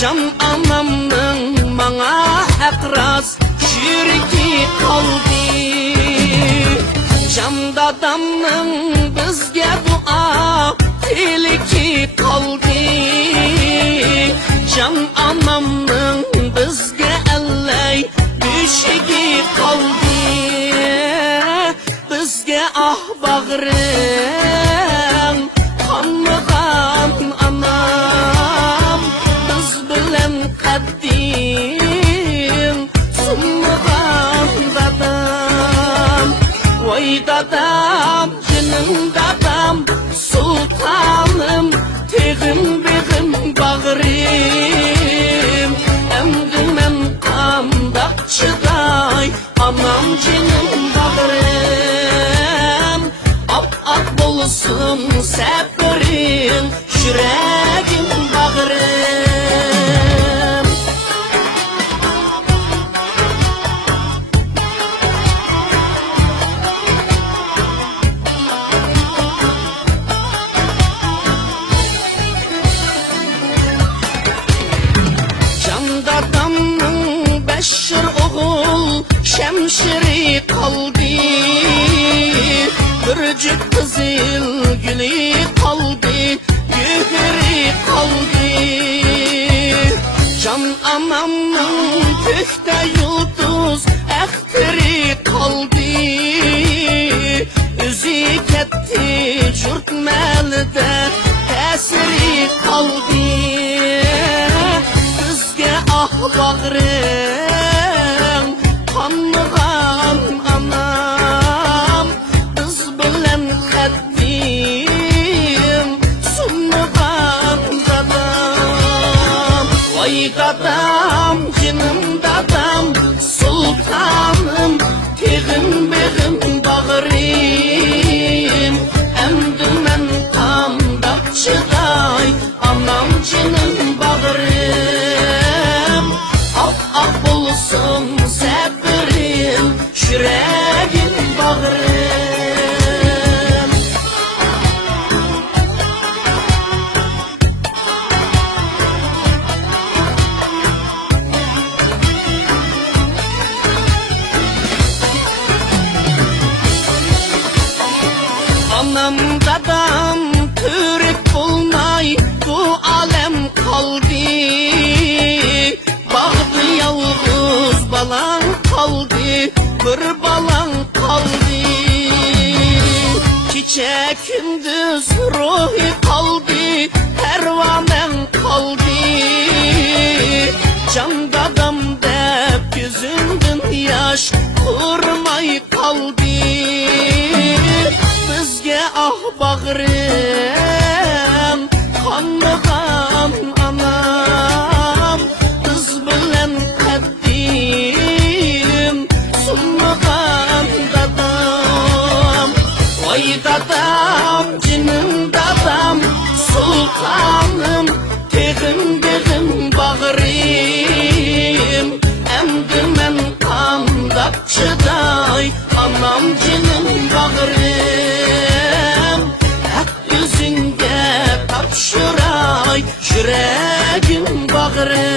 Can anamның manga akras şirki kaldı. Can dadamның bizge dua tilki kaldı. Can anamның bizge elley düşegi kaldı. Bizge ah bağrım kanmıgan anam, biz bilen kaddim sunmıgan dadam. Vay dadam, canım dadam, sultanım, tegim begim bağrım. Emdimen kandak çıday, anam canım bağrım. Ap bolsun seperin, yüreğim bağrım. Can dadamның beşir oğul şemşiri kaldı. Bürcük kızıl gülü kaldı, yühürü kaldı. Can anamның tühte yıldız ehtiri kaldı. Üzü ketti jürt məlde tesiri kaldı. Bizge ah bağrım kanmıgan anam, biz bilen kaddim sunmıgan dadam. Vay dadam, canım dadam, sultanım, tegim begim bağrım. Emdimen kandak çıday, anam canım bağrım. Ak bulsun seperin, yüreğim bağrım. Anam dadam türk bulmay bu alem kaldı. Bağdı yalğız balan kaldı, bir balan kaldı. Gece gündüz ruhi kaldı, pervanem kaldı. Can dadam dep yüzünden yaş kurmay kaldı. Bizge ah bağrım kanmıgan anam, biz bilen kaddim sunmıgan dadam. Vay dadam, canım dadam, sultanım, tegim begim bağrım. Emdimen kandak çıday, anam canım bağrım. Hak yüzünge tapşıray, yüreğim bağrım.